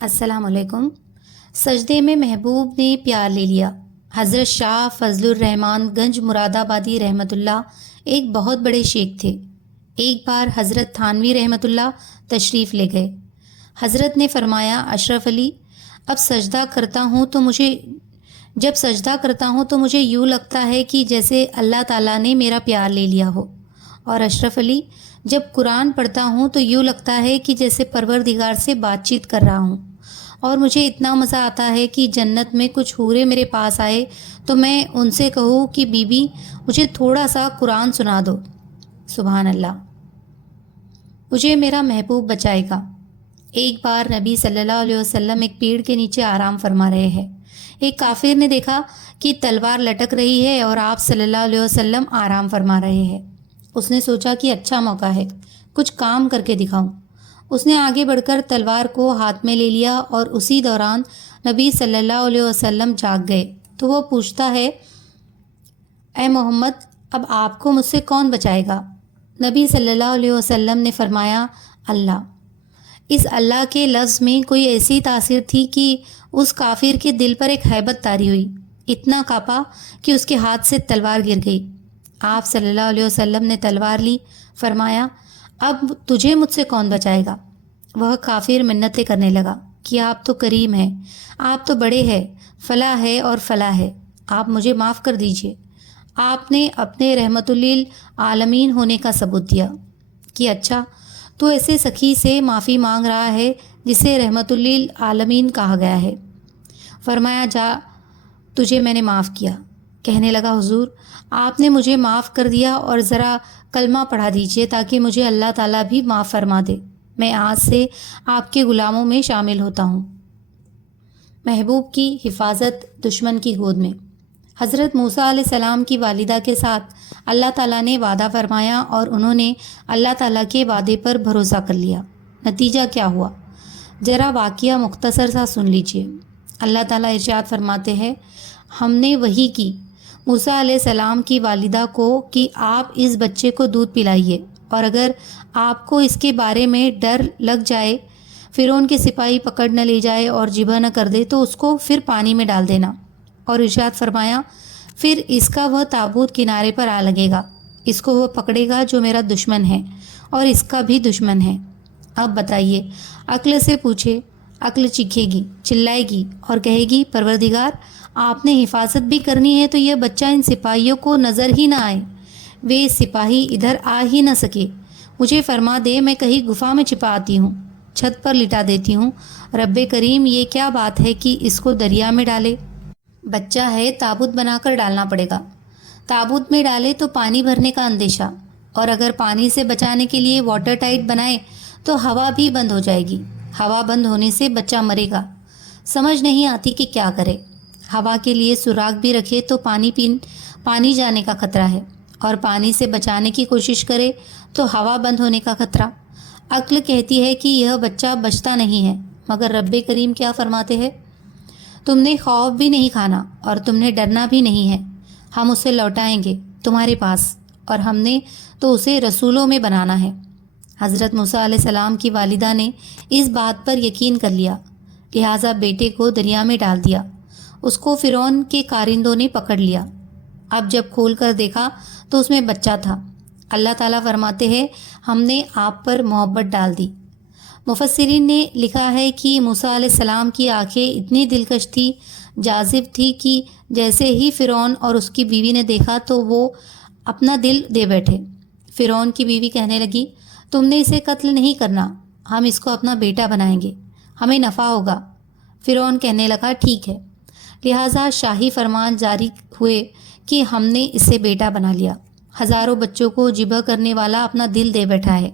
السلام علیکم۔ سجدے میں محبوب نے پیار لے لیا۔ حضرت شاہ فضل الرحمان گنج مراد آبادی رحمۃ اللہ ایک بہت بڑے شیخ تھے۔ ایک بار حضرت تھانوی رحمۃ اللہ تشریف لے گئے۔ حضرت نے فرمایا، اشرف علی، جب سجدہ کرتا ہوں تو مجھے یوں لگتا ہے کہ جیسے اللہ تعالیٰ نے میرا پیار لے لیا ہو، اور اشرف علی، جب قرآن پڑھتا ہوں تو یوں لگتا ہے کہ جیسے پروردگار سے بات چیت کر رہا ہوں، اور مجھے اتنا مزہ آتا ہے کہ جنت میں کچھ حوریں میرے پاس آئے تو میں ان سے کہوں کہ بی بی مجھے تھوڑا سا قرآن سنا دو۔ سبحان اللہ، مجھے میرا محبوب بچائے گا۔ ایک بار نبی صلی اللہ علیہ وسلم ایک پیڑ کے نیچے آرام فرما رہے ہیں۔ ایک کافر نے دیکھا کہ تلوار لٹک رہی ہے اور آپ صلی اللہ علیہ وسلم آرام فرما رہے ہیں۔ اس نے سوچا کہ اچھا موقع ہے، کچھ کام کر کے دکھاؤں۔ اس نے آگے بڑھ کر تلوار کو ہاتھ میں لے لیا، اور اسی دوران نبی صلی اللہ علیہ وسلم جاگ گئے تو وہ پوچھتا ہے، اے محمد، اب آپ کو مجھ سے کون بچائے گا؟ نبی صلی اللہ علیہ وسلم نے فرمایا، اللہ۔ اس اللہ کے لفظ میں کوئی ایسی تاثیر تھی کہ اس کافر کے دل پر ایک ہیبت طاری ہوئی، اتنا کانپا کہ اس کے ہاتھ سے تلوار گر گئی۔ آپ صلی اللہ علیہ وسلم نے تلوار لی، فرمایا، اب تجھے مجھ سے کون بچائے گا؟ وہ کافر منتیں کرنے لگا کہ آپ تو کریم ہیں، آپ تو بڑے ہیں، فلاح ہے اور فلاح ہے، آپ مجھے معاف کر دیجئے۔ آپ نے اپنے رحمت للعالمین ہونے کا ثبوت دیا کہ اچھا، تو ایسے سخی سے معافی مانگ رہا ہے جسے رحمت للعالمین کہا گیا ہے۔ فرمایا، جا، تجھے میں نے معاف کیا۔ کہنے لگا، حضور، آپ نے مجھے معاف کر دیا، اور ذرا کلمہ پڑھا دیجئے تاکہ مجھے اللہ تعالیٰ بھی معاف فرما دے، میں آج سے آپ کے غلاموں میں شامل ہوتا ہوں۔ محبوب کی حفاظت دشمن کی گود میں۔ حضرت موسیٰ علیہ السلام کی والدہ کے ساتھ اللہ تعالیٰ نے وعدہ فرمایا، اور انہوں نے اللہ تعالیٰ کے وعدے پر بھروسہ کر لیا۔ نتیجہ کیا ہوا؟ ذرا واقعہ مختصر سا سن لیجئے۔ اللہ تعالیٰ ارشاد فرماتے ہیں، ہم نے وحی کی موسیٰ علیہ السلام کی والدہ کو کہ آپ اس بچے کو دودھ پلائیے، اور اگر آپ کو اس کے بارے میں ڈر لگ جائے، فرعون کے سپاہی پکڑ نہ لے جائے اور ذبح نہ کر دے، تو اس کو پھر پانی میں ڈال دینا۔ اور ارشاد فرمایا، پھر اس کا وہ تابوت کنارے پر آ لگے گا، اس کو وہ پکڑے گا جو میرا دشمن ہے اور اس کا بھی دشمن ہے۔ اب بتائیے، عقل سے پوچھے، عقل چیخے گی، چلائے گی اور کہے گی، پروردگار، آپ نے حفاظت بھی کرنی ہے تو یہ بچہ ان سپاہیوں کو نظر ہی نہ آئے، وہ سپاہی ادھر آ ہی نہ سکے، مجھے فرما دے میں کہیں گفا میں چھپا آتی ہوں، چھت پر لٹا دیتی ہوں۔ رب کریم، یہ کیا بات ہے کہ اس کو دریا میں ڈالے؟ بچہ ہے، تابوت بنا کر ڈالنا پڑے گا۔ تابوت میں ڈالے تو پانی بھرنے کا اندیشہ، اور اگر پانی سے بچانے کے لیے واٹر ٹائٹ بنائے تو ہوا بھی بند ہو جائے گی، ہوا بند ہونے سے بچہ مرے گا۔ سمجھ نہیں آتی کہ کیا کرے۔ ہوا کے لیے سوراخ بھی رکھے تو پانی جانے کا خطرہ ہے، اور پانی سے بچانے کی کوشش کرے تو ہوا بند ہونے کا خطرہ۔ عقل کہتی ہے کہ یہ بچہ بچتا نہیں ہے، مگر رب کریم کیا فرماتے ہیں؟ تم نے خوف بھی نہیں کھانا اور تم نے ڈرنا بھی نہیں ہے، ہم اسے لوٹائیں گے تمہارے پاس، اور ہم نے تو اسے رسولوں میں بنانا ہے۔ حضرت موسیٰ علیہ السلام کی والدہ نے اس بات پر یقین کر لیا، لہٰذا بیٹے کو دریا میں ڈال دیا۔ اس کو فرعون کے کارندوں نے پکڑ لیا۔ اب جب کھول کر دیکھا تو اس میں بچہ تھا۔ اللہ تعالیٰ فرماتے ہیں، ہم نے آپ پر محبت ڈال دی۔ مفسرین نے لکھا ہے کہ موسیٰ علیہ السلام کی آنکھیں اتنی دلکش تھی، جاذب تھی کہ جیسے ہی فرعون اور اس کی بیوی نے دیکھا تو وہ اپنا دل دے بیٹھے۔ فرعون کی بیوی کہنے لگی، تم نے اسے قتل نہیں کرنا، ہم اس کو اپنا بیٹا بنائیں گے، ہمیں نفع ہوگا۔ فرعون کہنے لگا، ٹھیک ہے۔ لہٰذا شاہی فرمان جاری ہوئے کہ ہم نے اسے بیٹا بنا لیا۔ ہزاروں بچوں کو ذبح کرنے والا اپنا دل دے بیٹھا ہے،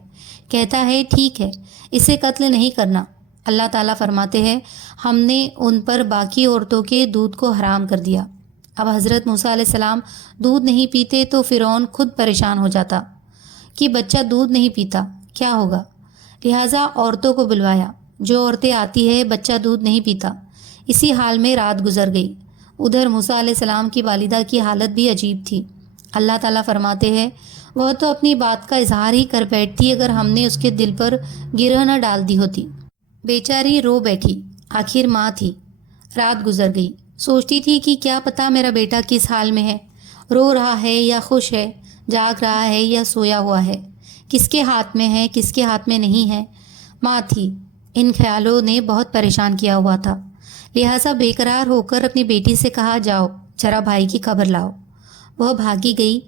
کہتا ہے، ٹھیک ہے، اسے قتل نہیں کرنا۔ اللہ تعالیٰ فرماتے ہیں، ہم نے ان پر باقی عورتوں کے دودھ کو حرام کر دیا۔ اب حضرت موسیٰ علیہ السلام دودھ نہیں پیتے تو فرعون خود پریشان ہو جاتا کہ بچہ دودھ نہیں پیتا، کیا ہوگا؟ لہٰذا عورتوں کو بلوایا۔ جو عورتیں آتی ہے، بچہ دودھ نہیں پیتا۔ اسی حال میں رات گزر گئی۔ ادھر موسیٰ علیہ السلام کی والدہ کی حالت بھی عجیب تھی۔ اللہ تعالیٰ فرماتے ہیں، وہ تو اپنی بات کا اظہار ہی کر بیٹھتی اگر ہم نے اس کے دل پر گرہ نہ ڈال دی ہوتی۔ بیچاری رو بیٹھی۔ آخر ماں تھی۔ رات گزر گئی، سوچتی تھی کہ کیا پتہ میرا بیٹا کس حال میں ہے، رو رہا ہے یا خوش ہے، جاگ رہا ہے یا سویا ہوا ہے، کس کے ہاتھ میں ہے کس کے ہاتھ میں نہیں ہے۔ ماں تھی، ان خیالوں نے بہت پریشان کیا ہوا تھا، لہٰذا بے قرار ہو کر اپنی بیٹی سے کہا جاؤ ذرا بھائی کی خبر لاؤ۔ وہ بھاگی گئی،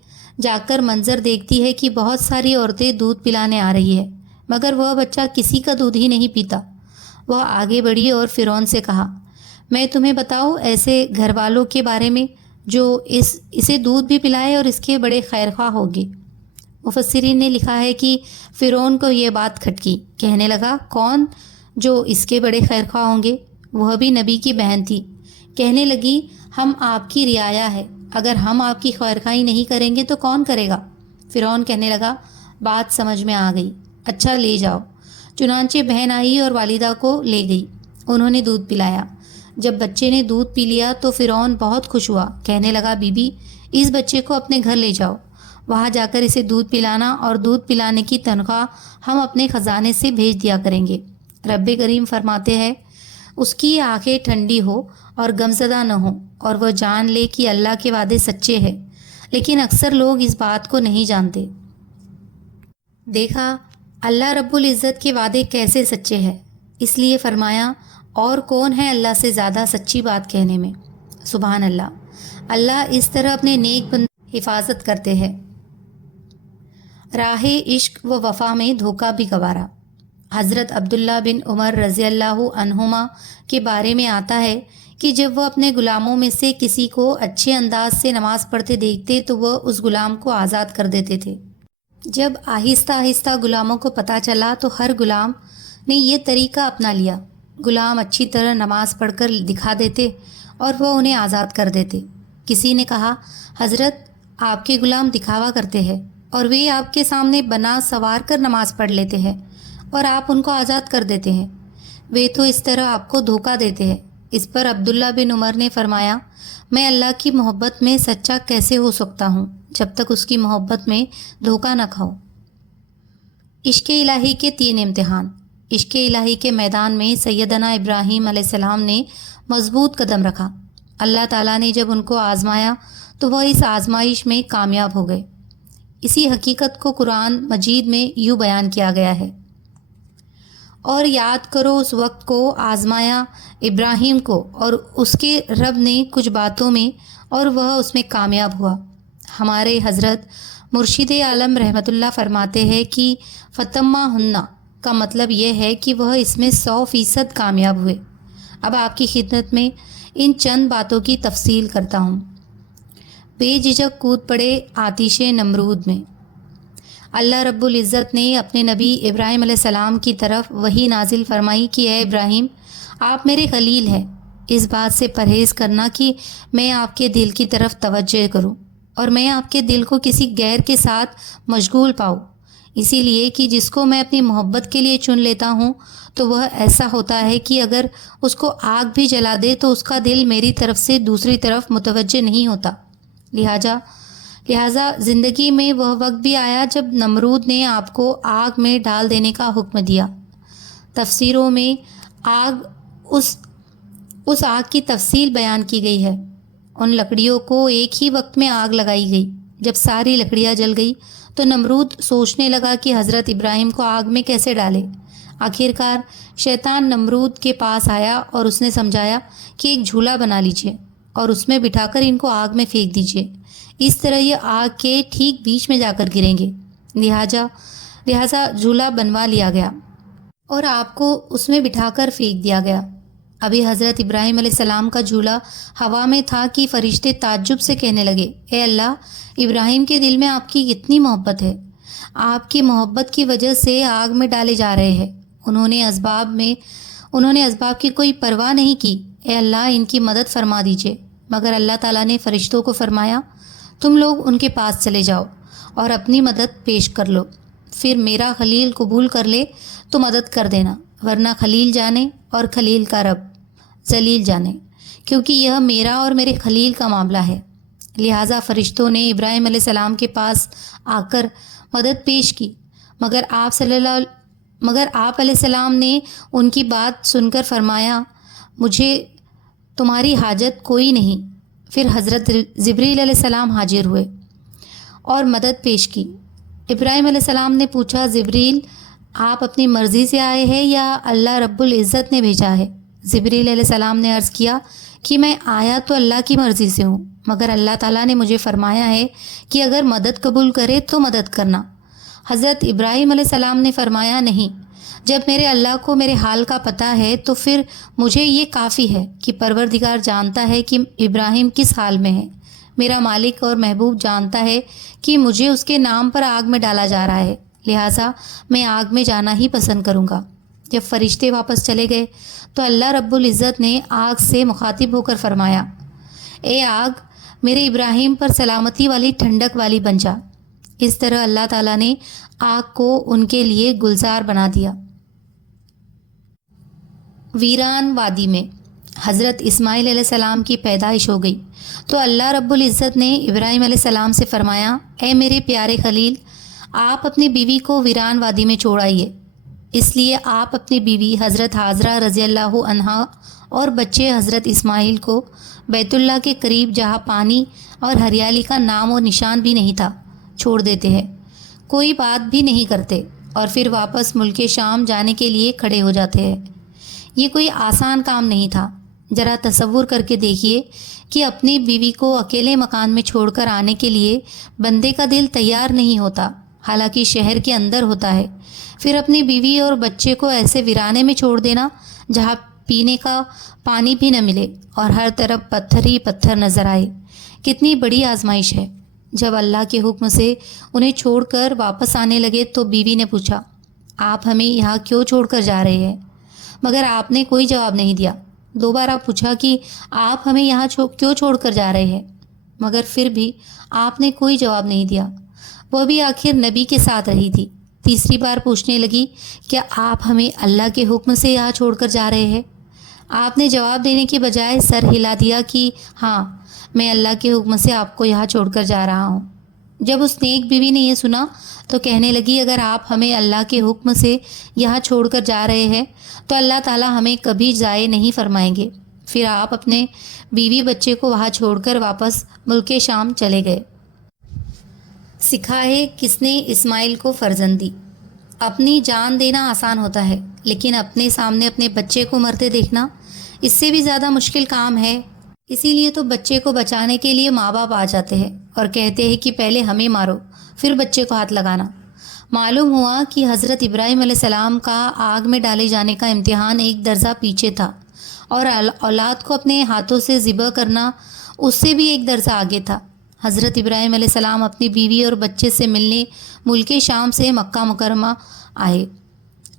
جا کر منظر دیکھتی ہے کہ بہت ساری عورتیں دودھ پلانے آ رہی ہے، مگر وہ بچہ کسی کا دودھ ہی نہیں پیتا۔ وہ آگے بڑھی اور فرعون سے کہا، میں تمہیں بتاؤں ایسے گھر والوں کے بارے میں جو اسے دودھ بھی پلائے اور اس کے بڑے خیر خواہ ہوگے۔ مفسرین نے لکھا ہے کہ فرعون کو یہ بات کھٹکی، کہنے لگا کون جو اس کے بڑے خیر خواہ ہوں گے؟ وہ بھی نبی کی بہن تھی۔ کہنے لگی ہم آپ کی رعایا ہے، اگر ہم آپ کی خیر خواہی نہیں کریں گے تو کون کرے گا؟ فرعون کہنے لگا بات سمجھ میں آ گئی، اچھا لے جاؤ۔ چنانچہ بہن آئی اور والدہ کو لے گئی، انہوں نے دودھ پلایا۔ جب بچے نے دودھ پی لیا تو فرعون بہت خوش ہوا، کہنے لگا بی بی اس بچے کو اپنے گھر لے جاؤ، وہاں جا کر اسے دودھ پلانا اور دودھ پلانے کی تنخواہ ہم اپنے خزانے سے بھیج دیا کریں گے۔ رب کریم فرماتے ہیں اس کی آنکھیں ٹھنڈی ہو اور غمزدہ نہ ہو اور وہ جان لے کہ اللہ کے وعدے سچے ہیں، لیکن اکثر لوگ اس بات کو نہیں جانتے۔ دیکھا اللہ رب العزت کے وعدے کیسے سچے ہیں، اس لیے فرمایا اور کون ہے اللہ سے زیادہ سچی بات کہنے میں۔ سبحان اللہ، اللہ اس طرح اپنے نیک بندوں کی حفاظت کرتے ہیں۔ راہ عشق و وفا میں دھوکہ بھی گوارا۔ حضرت عبداللہ بن عمر رضی اللہ عنہما کے بارے میں آتا ہے کہ جب وہ اپنے غلاموں میں سے کسی کو اچھے انداز سے نماز پڑھتے دیکھتے تو وہ اس غلام کو آزاد کر دیتے تھے۔ جب آہستہ آہستہ غلاموں کو پتہ چلا تو ہر غلام نے یہ طریقہ اپنا لیا، غلام اچھی طرح نماز پڑھ کر دکھا دیتے اور وہ انہیں آزاد کر دیتے۔ کسی نے کہا حضرت آپ کے غلام دکھاوا کرتے ہیں اور وہ آپ کے سامنے بنا سوار کر نماز پڑھ لیتے ہیں اور آپ ان کو آزاد کر دیتے ہیں، وہ تو اس طرح آپ کو دھوکہ دیتے ہیں۔ اس پر عبداللہ بن عمر نے فرمایا میں اللہ کی محبت میں سچا کیسے ہو سکتا ہوں جب تک اس کی محبت میں دھوکہ نہ کھاؤ۔ عشق الہی کے 3 امتحان۔ عشق الہی کے میدان میں سیدنا ابراہیم علیہ السلام نے مضبوط قدم رکھا۔ اللہ تعالیٰ نے جب ان کو آزمایا تو وہ اس آزمائش میں کامیاب ہو گئے۔ اسی حقیقت کو قرآن مجید میں یوں بیان کیا گیا ہے، اور یاد کرو اس وقت کو آزمایا ابراہیم کو اور اس کے رب نے کچھ باتوں میں اور وہ اس میں کامیاب ہوا۔ ہمارے حضرت مرشد عالم رحمۃ اللہ فرماتے ہیں کہ فتمہ ہننا کا مطلب یہ ہے کہ وہ اس میں 100% کامیاب ہوئے۔ اب آپ کی خدمت میں ان چند باتوں کی تفصیل کرتا ہوں۔ بے جھجک کود پڑے آتش نمرود میں۔ اللہ رب العزت نے اپنے نبی ابراہیم علیہ السلام کی طرف وحی نازل فرمائی کہ اے ابراہیم آپ میرے خلیل ہیں، اس بات سے پرہیز کرنا کہ میں آپ کے دل کی طرف توجہ کروں اور میں آپ کے دل کو کسی غیر کے ساتھ مشغول پاؤں، اسی لیے کہ جس کو میں اپنی محبت کے لیے چن لیتا ہوں تو وہ ایسا ہوتا ہے کہ اگر اس کو آگ بھی جلا دے تو اس کا دل میری طرف سے دوسری طرف متوجہ نہیں ہوتا۔ لہٰذا زندگی میں وہ وقت بھی آیا جب نمرود نے آپ کو آگ میں ڈال دینے کا حکم دیا۔ تفسیروں میں اس آگ کی تفصیل بیان کی گئی ہے۔ ان لکڑیوں کو ایک ہی وقت میں آگ لگائی گئی۔ جب ساری لکڑیاں جل گئی تو نمرود سوچنے لگا کہ حضرت ابراہیم کو آگ میں کیسے ڈالے۔ آخرکار شیطان نمرود کے پاس آیا اور اس نے سمجھایا کہ ایک جھولا بنا لیجئے اور اس میں بٹھا کر ان کو آگ میں پھینک دیجئے، اس طرح یہ آگ کے ٹھیک بیچ میں جا کر گریں گے۔ لہٰذا جھولا بنوا لیا گیا اور آپ کو اس میں بٹھا کر پھینک دیا گیا۔ ابھی حضرت ابراہیم علیہ السلام کا جھولا ہوا میں تھا کہ فرشتے تعجب سے کہنے لگے اے اللہ، ابراہیم کے دل میں آپ کی کتنی محبت ہے، آپ کی محبت کی وجہ سے آگ میں ڈالے جا رہے ہیں۔ انہوں نے اسباب کی کوئی پرواہ نہیں کی۔ اے اللہ ان کی مدد فرما دیجئے۔ مگر اللہ تعالیٰ نے فرشتوں کو فرمایا تم لوگ ان کے پاس چلے جاؤ اور اپنی مدد پیش کر لو، پھر میرا خلیل قبول کر لے تو مدد کر دینا، ورنہ خلیل جانے اور خلیل کا رب ذلیل جانے، کیونکہ یہ میرا اور میرے خلیل کا معاملہ ہے۔ لہٰذا فرشتوں نے ابراہیم علیہ السلام کے پاس آ کر مدد پیش کی، مگر آپ علیہ السلام نے ان کی بات سن کر فرمایا مجھے تمہاری حاجت کوئی نہیں۔ پھر حضرت جبریل علیہ السلام حاضر ہوئے اور مدد پیش کی۔ ابراہیم علیہ السلام نے پوچھا، جبریل آپ اپنی مرضی سے آئے ہیں یا اللہ رب العزت نے بھیجا ہے؟ جبریل علیہ السلام نے عرض کیا کہ میں آیا تو اللہ کی مرضی سے ہوں، مگر اللہ تعالیٰ نے مجھے فرمایا ہے کہ اگر مدد قبول کرے تو مدد کرنا۔ حضرت ابراہیم علیہ السلام نے فرمایا، نہیں، جب میرے اللہ کو میرے حال کا پتہ ہے تو پھر مجھے یہ کافی ہے کہ پروردگار جانتا ہے کہ ابراہیم کس حال میں ہے۔ میرا مالک اور محبوب جانتا ہے کہ مجھے اس کے نام پر آگ میں ڈالا جا رہا ہے، لہٰذا میں آگ میں جانا ہی پسند کروں گا۔ جب فرشتے واپس چلے گئے تو اللہ رب العزت نے آگ سے مخاطب ہو کر فرمایا، اے آگ، میرے ابراہیم پر سلامتی والی ٹھنڈک والی بن جا۔ اس طرح اللہ تعالیٰ نے آگ کو ان کے لیے گلزار بنا دیا۔ ویران وادی میں حضرت اسماعیل علیہ السلام کی پیدائش ہو گئی تو اللہ رب العزت نے ابراہیم علیہ السلام سے فرمایا، اے میرے پیارے خلیل، آپ اپنی بیوی کو ویران وادی میں چھوڑ آئیے۔ اس لیے آپ اپنی بیوی حضرت حاجرہ رضی اللہ عنہا اور بچے حضرت اسماعیل کو بیت اللہ کے قریب، جہاں پانی اور ہریالی کا نام و نشان بھی نہیں تھا، چھوڑ دیتے ہیں، کوئی بات بھی نہیں کرتے، اور پھر واپس ملک شام جانے کے لیے کھڑے ہو جاتے ہیں۔ یہ کوئی آسان کام نہیں تھا۔ ذرا تصور کر کے دیکھیے کہ اپنی بیوی کو اکیلے مکان میں چھوڑ کر آنے کے لیے بندے کا دل تیار نہیں ہوتا، حالانکہ شہر کے اندر ہوتا ہے۔ پھر اپنی بیوی اور بچے کو ایسے ویرانے میں چھوڑ دینا جہاں پینے کا پانی بھی نہ ملے اور ہر طرف پتھر ہی پتھر نظر آئے، کتنی بڑی آزمائش ہے۔ جب اللہ کے حکم سے انہیں چھوڑ کر واپس آنے لگے تو بیوی نے پوچھا، آپ ہمیں یہاں کیوں چھوڑ کر جا رہے ہیں؟ مگر آپ نے کوئی جواب نہیں دیا۔ دوبارہ پوچھا کہ آپ ہمیں یہاں کیوں چھوڑ کر جا رہے ہیں؟ مگر پھر بھی آپ نے کوئی جواب نہیں دیا۔ وہ بھی آخر نبی کے ساتھ رہی تھی۔ تیسری بار پوچھنے لگی، کیا آپ ہمیں اللہ کے حکم سے یہاں چھوڑ کر جا رہے ہیں؟ آپ نے جواب دینے کے بجائے سر ہلا دیا کہ ہاں، میں اللہ کے حکم سے آپ کو یہاں چھوڑ کر جا رہا ہوں۔ جب اس نیک بیوی نے یہ سنا تو کہنے لگی، اگر آپ ہمیں اللہ کے حکم سے یہاں چھوڑ کر جا رہے ہیں تو اللہ تعالیٰ ہمیں کبھی ضائع نہیں فرمائیں گے۔ پھر آپ اپنے بیوی بچے کو وہاں چھوڑ کر واپس ملک شام چلے گئے۔ سکھائے کس نے اسماعیل کو فرزند دی؟ اپنی جان دینا آسان ہوتا ہے، لیکن اپنے سامنے اپنے بچے کو مرتے دیکھنا اس سے بھی زیادہ مشکل کام ہے۔ اسی لیے تو بچے کو بچانے کے لیے ماں باپ آ جاتے ہیں اور کہتے ہیں کہ پہلے ہمیں مارو، پھر بچے کو ہاتھ لگانا۔ معلوم ہوا کہ حضرت ابراہیم علیہ السلام کا آگ میں ڈالے جانے کا امتحان ایک درجہ پیچھے تھا، اور اولاد کو اپنے ہاتھوں سے ذبح کرنا اس سے بھی ایک درجہ آگے تھا۔ حضرت ابراہیم علیہ السلام اپنی بیوی اور بچے سے ملنے ملک شام سے مکہ مکرمہ آئے۔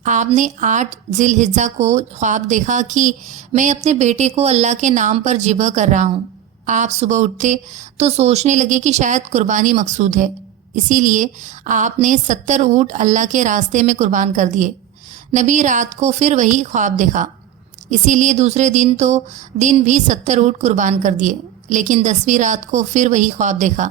آپ نے 8 ذی الحجہ کو خواب دیکھا کہ میں اپنے بیٹے کو اللہ کے نام پر ذبح کر رہا ہوں۔ آپ صبح اٹھتے تو سوچنے لگے کہ شاید قربانی مقصود ہے، اسی لیے آپ نے 70 اونٹ اللہ کے راستے میں قربان کر دیے۔ نبی رات کو پھر وہی خواب دیکھا، اسی لیے دوسرے دن بھی 70 اونٹ قربان کر دیے، لیکن 10ویں رات کو پھر وہی خواب دیکھا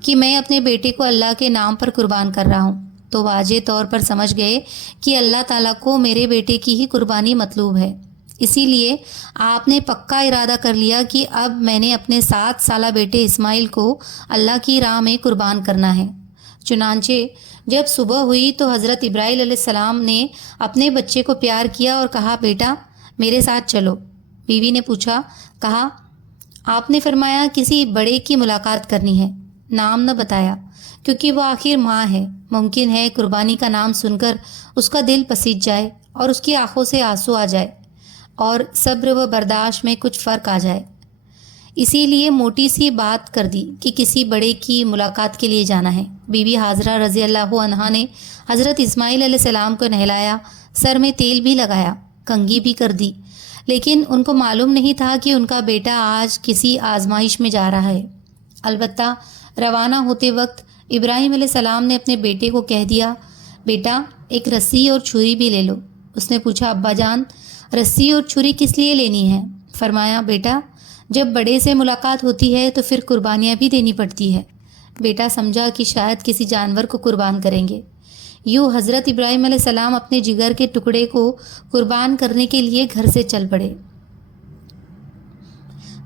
کہ میں اپنے بیٹے کو اللہ کے نام پر قربان کر رہا ہوں۔ تو واضح طور پر سمجھ گئے کہ اللہ تعالیٰ کو میرے بیٹے کی ہی قربانی مطلوب ہے۔ اسی لیے آپ نے پکا ارادہ کر لیا کہ اب میں نے اپنے 7 سالہ بیٹے اسماعیل کو اللہ کی راہ میں قربان کرنا ہے۔ چنانچہ جب صبح ہوئی تو حضرت ابراہیم علیہ السلام نے اپنے بچے کو پیار کیا اور کہا، بیٹا میرے ساتھ چلو۔ بیوی نے پوچھا، کہا؟ آپ نے فرمایا کسی بڑے کی ملاقات کرنی ہے، نام نہ بتایا کیونکہ وہ آخر ماں ہے، ممکن ہے قربانی کا نام سن کر اس کا دل پسیج جائے اور اس کی آنکھوں سے آنسو آ جائے اور صبر و برداشت میں کچھ فرق آ جائے۔ اسی لیے موٹی سی بات کر دی کہ کسی بڑے کی ملاقات کے لیے جانا ہے۔ بی بی حاجرہ رضی اللہ عنہا نے حضرت اسماعیل علیہ السلام کو نہلایا، سر میں تیل بھی لگایا، کنگھی بھی کر دی، لیکن ان کو معلوم نہیں تھا کہ ان کا بیٹا آج کسی آزمائش میں جا رہا ہے۔ البتہ روانہ ہوتے وقت ابراہیم علیہ السلام نے اپنے بیٹے کو کہہ دیا، بیٹا ایک رسی اور چھری بھی لے لو۔ اس نے پوچھا، ابا جان رسی اور چھری کس لیے لینی ہے؟ فرمایا، بیٹا جب بڑے سے ملاقات ہوتی ہے تو پھر قربانیاں بھی دینی پڑتی ہے۔ بیٹا سمجھا کہ شاید کسی جانور کو قربان کریں گے۔ یوں حضرت ابراہیم علیہ السلام اپنے جگر کے ٹکڑے کو قربان کرنے کے لیے گھر سے چل پڑے۔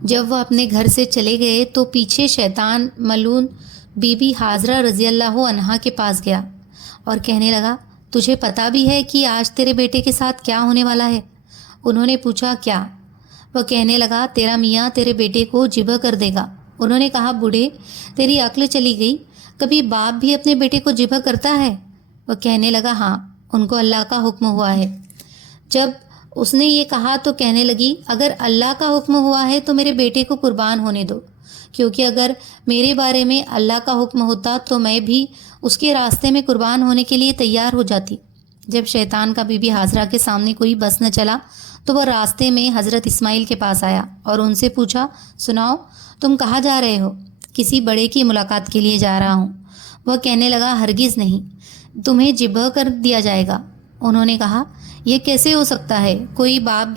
جب وہ اپنے گھر سے چلے گئے تو پیچھے شیطان ملعون بی بی حاضرہ رضی اللہ عنہا کے پاس گیا اور کہنے لگا، تجھے پتہ بھی ہے کہ آج تیرے بیٹے کے ساتھ کیا ہونے والا ہے؟ انہوں نے پوچھا، کیا؟ وہ کہنے لگا، تیرا میاں تیرے بیٹے کو ذبح کر دے گا۔ انہوں نے کہا، بوڑھے، تیری عقل چلی گئی، کبھی باپ بھی اپنے بیٹے کو ذبح کرتا ہے؟ وہ کہنے لگا، ہاں، ان کو اللہ کا حکم ہوا ہے۔ جب اس نے یہ کہا تو کہنے لگی، اگر اللہ کا حکم ہوا ہے تو میرے بیٹے کو قربان ہونے دو، کیونکہ اگر میرے بارے میں اللہ کا حکم ہوتا تو میں بھی اس کے راستے میں قربان ہونے کے لیے تیار ہو جاتی۔ جب شیطان کا بی بی حاضرہ کے سامنے کوئی بس نہ چلا تو وہ راستے میں حضرت اسماعیل کے پاس آیا اور ان سے پوچھا، سناؤ، تم کہاں جا رہے ہو؟ کسی بڑے کی ملاقات کے لیے جا رہا ہوں۔ وہ کہنے لگا، ہرگز نہیں، تمہیں ذبح کر دیا جائے گا۔ انہوں نے کہا، یہ کیسے ہو سکتا ہے؟ کوئی باپ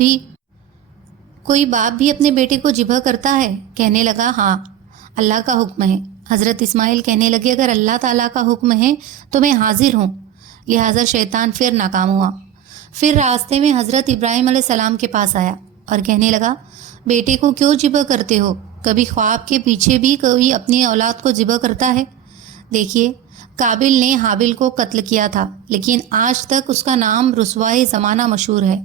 بھی اپنے بیٹے کو ذبح کرتا ہے؟ کہنے لگا، ہاں، اللہ کا حکم ہے۔ حضرت اسماعیل کہنے لگے، اگر اللہ تعالیٰ کا حکم ہے تو میں حاضر ہوں۔ لہٰذا شیطان پھر ناکام ہوا۔ پھر راستے میں حضرت ابراہیم علیہ السلام کے پاس آیا اور کہنے لگا، بیٹے کو کیوں ذبح کرتے ہو؟ کبھی خواب کے پیچھے بھی کوئی اپنی اولاد کو ذبح کرتا ہے؟ دیکھیے، قابل نے حابل کو قتل کیا تھا، لیکن آج تک اس کا نام رسوائے زمانہ مشہور ہے۔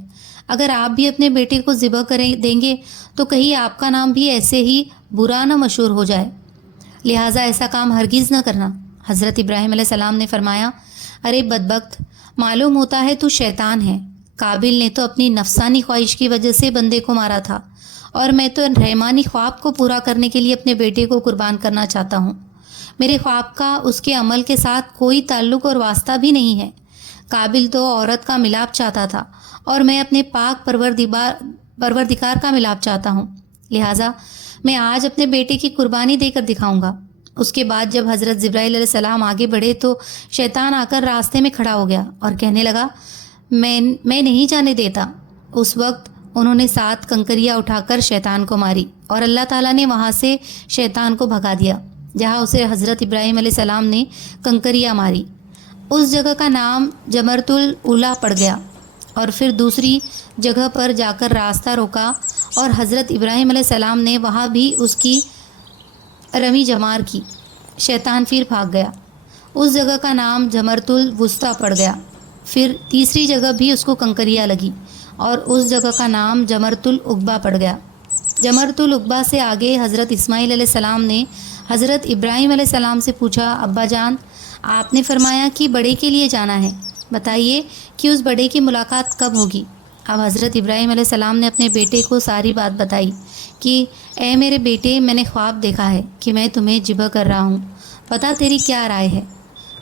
اگر آپ بھی اپنے بیٹے کو ذبح کریں دیں گے تو کہیں آپ کا نام بھی ایسے ہی برا نہ مشہور ہو جائے، لہٰذا ایسا کام ہرگز نہ کرنا۔ حضرت ابراہیم علیہ السلام نے فرمایا، ارے بدبخت، معلوم ہوتا ہے تو شیطان ہے۔ قابل نے تو اپنی نفسانی خواہش کی وجہ سے بندے کو مارا تھا، اور میں تو رحمانی خواب کو پورا کرنے کے لیے اپنے بیٹے کو قربان کرنا چاہتا ہوں۔ میرے خواب کا اس کے عمل کے ساتھ کوئی تعلق اور واسطہ بھی نہیں ہے۔ قابل تو عورت کا ملاپ چاہتا تھا اور میں اپنے پاک پروردگار کا ملاپ چاہتا ہوں، لہٰذا میں آج اپنے بیٹے کی قربانی دے کر دکھاؤں گا۔ اس کے بعد جب حضرت جبرائیل علیہ السلام آگے بڑھے تو شیطان آ کر راستے میں کھڑا ہو گیا اور کہنے لگا، میں نہیں جانے دیتا۔ اس وقت انہوں نے 7 کنکریاں اٹھا کر شیطان کو ماری اور اللہ تعالیٰ نے وہاں سے شیطان کو بھگا دیا جہاں اسے حضرت ابراہیم علیہ السلام نے کنکریاں ماری۔ اس جگہ کا نام جمرۃ الاولیٰ پڑ گیا، اور پھر دوسری جگہ پر جا کر راستہ روکا اور حضرت ابراہیم علیہ السلام نے وہاں بھی اس کی رمی جمار کی۔ شیطان پھر بھاگ گیا۔ اس جگہ کا نام جمرۃ الوسطیٰ پڑ گیا۔ پھر تیسری جگہ بھی اس کو کنکریاں لگی اور اس جگہ کا نام جمرۃ العقبہ پڑ گیا۔ جمرۃ العقبہ سے آگے حضرت اسماعیل علیہ السلام نے حضرت ابراہیم علیہ السلام سے پوچھا، ابا جان، آپ نے فرمایا کہ بڑے کے لیے جانا ہے، بتائیے کہ اس بڑے کی ملاقات کب ہوگی؟ اب حضرت ابراہیم علیہ السلام نے اپنے بیٹے کو ساری بات بتائی کہ اے میرے بیٹے، میں نے خواب دیکھا ہے کہ میں تمہیں ذبح کر رہا ہوں، بتا تیری کیا رائے ہے؟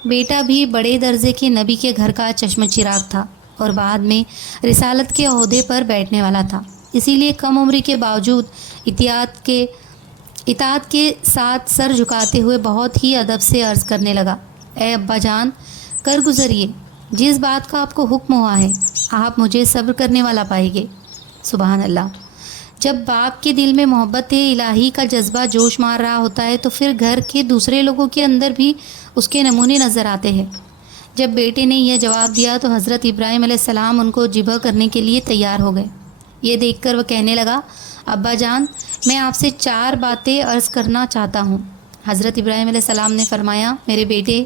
بیٹا بھی بڑے درجے کے نبی کے گھر کا چشم چراغ تھا اور بعد میں رسالت کے عہدے پر بیٹھنے والا تھا، اسی لیے کم عمری کے باوجود اطاعت کے ساتھ سر جھکاتے ہوئے بہت ہی ادب سے عرض کرنے لگا، اے ابا جان، کر گزریے، جس بات کا آپ کو حکم ہوا ہے آپ مجھے صبر کرنے والا پائیں گے۔ سبحان اللہ۔ جب باپ کے دل میں محبت الہی کا جذبہ جوش مار رہا ہوتا ہے تو پھر گھر کے دوسرے لوگوں کے اندر بھی اس کے نمونے نظر آتے ہیں۔ جب بیٹے نے یہ جواب دیا تو حضرت ابراہیم علیہ السلام ان کو ذبح کرنے کے لیے تیار ہو گئے۔ یہ دیکھ کر وہ کہنے لگا، ابا جان، میں آپ سے 4 باتیں عرض کرنا چاہتا ہوں۔ حضرت ابراہیم علیہ السلام نے فرمایا، میرے بیٹے،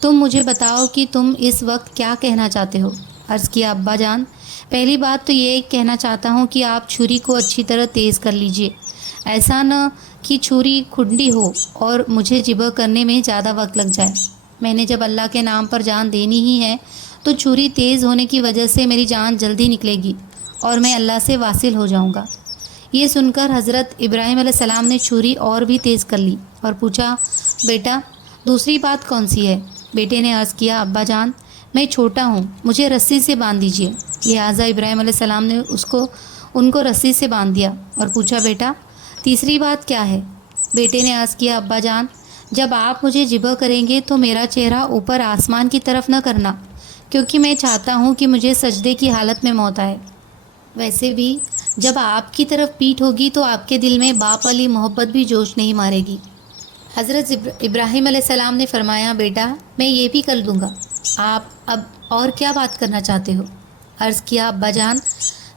تم مجھے بتاؤ کہ تم اس وقت کیا کہنا چاہتے ہو؟ عرض کیا، ابا جان، پہلی بات تو یہ کہنا چاہتا ہوں کہ آپ چھری کو اچھی طرح تیز کر لیجئے، ایسا نہ کہ چھری کھنڈی ہو اور مجھے ذبح کرنے میں زیادہ وقت لگ جائے۔ میں نے جب اللہ کے نام پر جان دینی ہی ہے تو چھری تیز ہونے کی وجہ سے میری جان جلدی نکلے گی اور میں اللہ سے واصل ہو جاؤں گا۔ یہ سن کر حضرت ابراہیم علیہ السلام نے چھری اور بھی تیز کر لی اور پوچھا، بیٹا، دوسری بات کون سی ہے؟ بیٹے نے عرض کیا، ابا جان، میں چھوٹا ہوں، مجھے رسی سے باندھ دیجیے۔ لہٰذا ابراہیم علیہ السلام نے ان کو رسی سے باندھ دیا اور پوچھا، بیٹا، تیسری بات کیا ہے؟ بیٹے نے عرض کیا، ابا جان، جب آپ مجھے ذبح کریں گے تو میرا چہرہ اوپر آسمان کی طرف نہ کرنا، کیونکہ میں چاہتا ہوں کہ مجھے سجدے کی حالت میں موت آئے۔ ویسے بھی جب آپ کی طرف پیٹھ ہوگی تو آپ کے دل میں باپ والی محبت بھی جوش نہیں مارے گی۔ حضرت ابراہیم علیہ السلام نے فرمایا، بیٹا، میں یہ بھی کر دوں گا، آپ اب اور کیا بات کرنا چاہتے ہو؟ عرض کیا، ابا جان،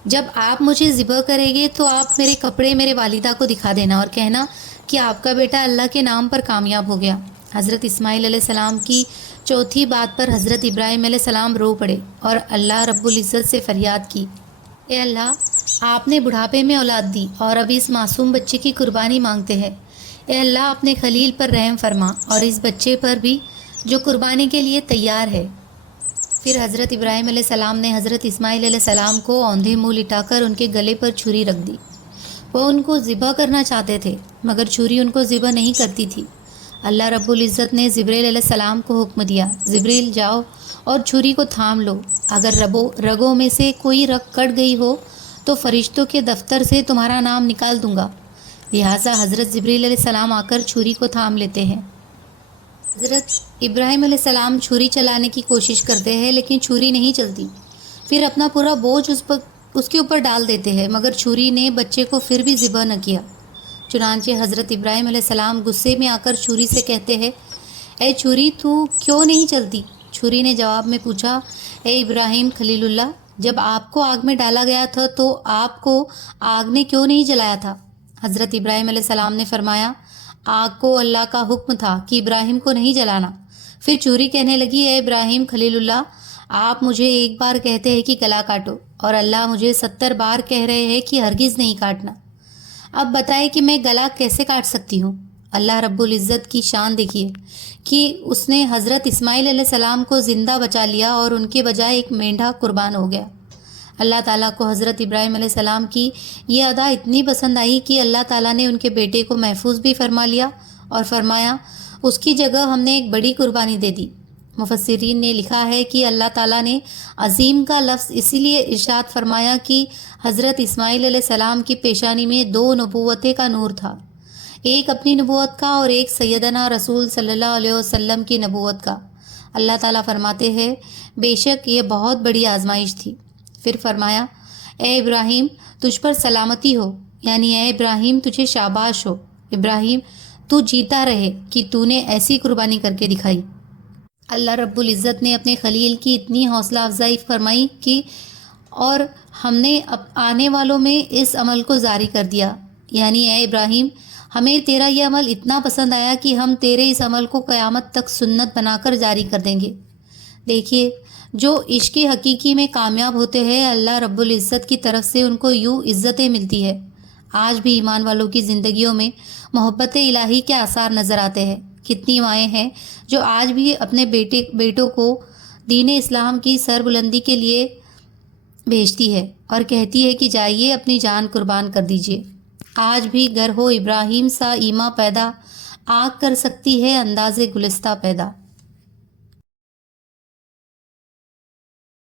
جب آپ مجھے ذبح کریں گے تو آپ میرے کپڑے میرے والدہ کو دکھا دینا اور کہنا کہ آپ کا بیٹا اللہ کے نام پر کامیاب ہو گیا۔ حضرت اسماعیل علیہ السلام کی چوتھی بات پر حضرت ابراہیم علیہ السلام رو پڑے اور اللہ رب العزت سے فریاد کی، اے اللہ، آپ نے بڑھاپے میں اولاد دی اور اب اس معصوم بچے کی قربانی مانگتے ہیں۔ اے اللہ، اپنے خلیل پر رحم فرما اور اس بچے پر بھی جو قربانی کے لیے تیار ہے۔ پھر حضرت ابراہیم علیہ السلام نے حضرت اسماعیل علیہ السلام کو اوندھے منہ لٹا کر ان کے گلے پر چھری رکھ دی۔ وہ ان کو ذبح کرنا چاہتے تھے مگر چھری ان کو ذبح نہیں کرتی تھی۔ اللہ رب العزت نے جبریل علیہ السلام کو حکم دیا، جبریل جاؤ اور چھری کو تھام لو، اگر رگوں میں سے کوئی رگ کٹ گئی ہو تو فرشتوں کے دفتر سے تمہارا نام نکال دوں گا۔ لہٰذا حضرت جبریل علیہ السلام آ کر چھری کو تھام لیتے ہیں۔ حضرت ابراہیم علیہ السلام چھری چلانے کی کوشش کرتے ہیں لیکن چھری نہیں چلتی، پھر اپنا پورا بوجھ اس کے اوپر ڈال دیتے ہیں مگر چھری نے بچے کو پھر بھی ذبح نہ کیا۔ چنانچہ حضرت ابراہیم علیہ السلام غصے میں آ کر چھری سے کہتے ہیں، اے چھری، تو کیوں نہیں چلتی؟ چھری نے جواب میں پوچھا، اے ابراہیم خلیل اللہ، جب آپ کو آگ میں ڈالا گیا تھا تو آپ کو آگ نے کیوں نہیں جلایا تھا؟ حضرت ابراہیم علیہ السلام نے فرمایا، آگ کو اللہ کا حکم تھا کہ ابراہیم کو نہیں جلانا۔ پھر چھری کہنے لگی، اے ابراہیم خلیل اللہ، آپ مجھے ایک بار کہتے ہیں کہ گلا کاٹو اور اللہ مجھے 70 بار کہہ رہے ہیں کہ ہرگز نہیں کاٹنا۔ اب بتائے کہ میں گلا کیسے کاٹ سکتی ہوں؟ اللہ رب العزت کی شان دیکھیے کہ اس نے حضرت اسماعیل علیہ السلام کو زندہ بچا لیا اور ان کے بجائے ایک مینڈھا قربان ہو گیا۔ اللہ تعالیٰ کو حضرت ابراہیم علیہ السلام کی یہ ادا اتنی پسند آئی کہ اللہ تعالیٰ نے ان کے بیٹے کو محفوظ بھی فرما لیا اور فرمایا، اس کی جگہ ہم نے ایک بڑی قربانی دے دی۔ مفسرین نے لکھا ہے کہ اللہ تعالیٰ نے عظیم کا لفظ اسی لیے ارشاد فرمایا کہ حضرت اسماعیل علیہ السلام کی پیشانی میں 2 نبوتیں کا نور تھا، ایک اپنی نبوت کا اور ایک سیدنا رسول صلی اللہ علیہ وسلم کی نبوت کا۔ اللہ تعالیٰ فرماتے ہیں، بے شک یہ بہت بڑی آزمائش تھی۔ پھر فرمایا، اے ابراہیم، تجھ پر سلامتی ہو، یعنی اے ابراہیم تجھے شاباش ہو، ابراہیم تو جیتا رہے کہ تو نے ایسی قربانی کر کے دکھائی۔ اللہ رب العزت نے اپنے خلیل کی اتنی حوصلہ افزائی فرمائی کہ اور ہم نے آنے والوں میں اس عمل کو جاری کر دیا، یعنی اے ابراہیم، ہمیں تیرا یہ عمل اتنا پسند آیا کہ ہم تیرے اس عمل کو قیامت تک سنت بنا کر جاری کر دیں گے۔ دیکھیے، جو عشق حقیقی میں کامیاب ہوتے ہیں، اللہ رب العزت کی طرف سے ان کو یوں عزتیں ملتی ہے۔ آج بھی ایمان والوں کی زندگیوں میں محبت الہی کے آثار نظر آتے ہیں۔ کتنی مائیں ہیں جو آج بھی اپنے بیٹوں کو دین اسلام کی سربلندی کے لیے بھیجتی ہے اور کہتی ہے کہ جائیے اپنی جان قربان کر دیجیے۔ آج بھی گر ہو ابراہیم سا ایماں پیدا، آگ کر سکتی ہے انداز گلستہ پیدا۔